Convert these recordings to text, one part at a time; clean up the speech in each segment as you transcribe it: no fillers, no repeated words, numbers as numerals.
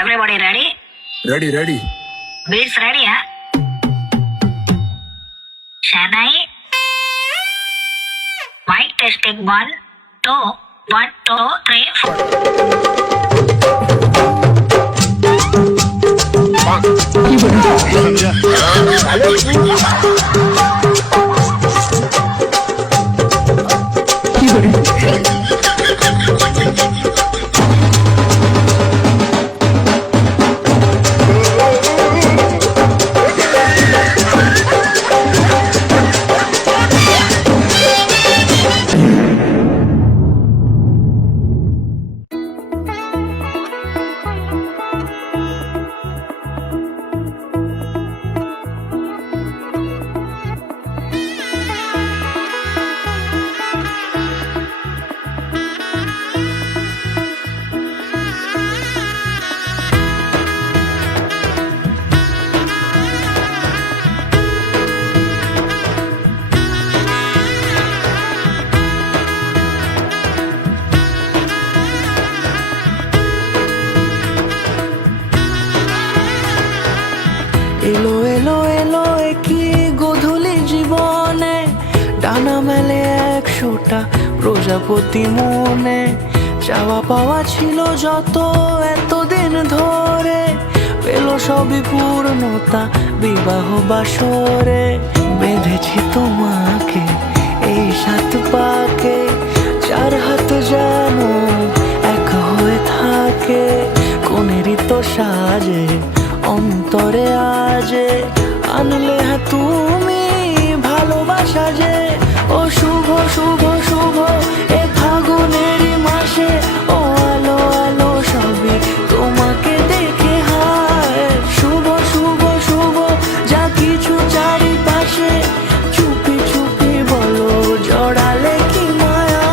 Everybody ready? Ready, ready. Beats ready, huh? Shanai. Mic testing 1, 2, 1, 2, 3, 4. এলো এলো এলো কি গোধূলি জীবনে, ডানা মেলে 100টা প্রজাপতি মনে। চাওয়া পাওয়া ছিল যত এতদিন ধরে, পেল সবই পূর্ণতা বিবাহ বাসরে। বেঁধেছি তোমাকে এই 7 পাকে, 4 হাত যেন এক হয়ে থাকে। কোনেরই তো সাজে অন্তরে আজে, আনলে হ্যাঁ তুমি ভালোবাসা যে। ও শুভ শুভ শুভ এ ফাগুনেরই মাসে, ও আলো আলো সবই তোমাকে দেখে হায়। শুভ শুভ শুভ যা কিছু চারিপাশে, চুপি চুপি বলো জড়ালে কি মায়া।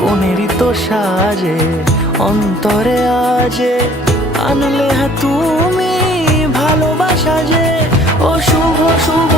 কোনেরই তো সাজে অন্তরে আজে, আনলে হ্যাঁ তুমি ভালোবাসা যে। ও শুভ শুভ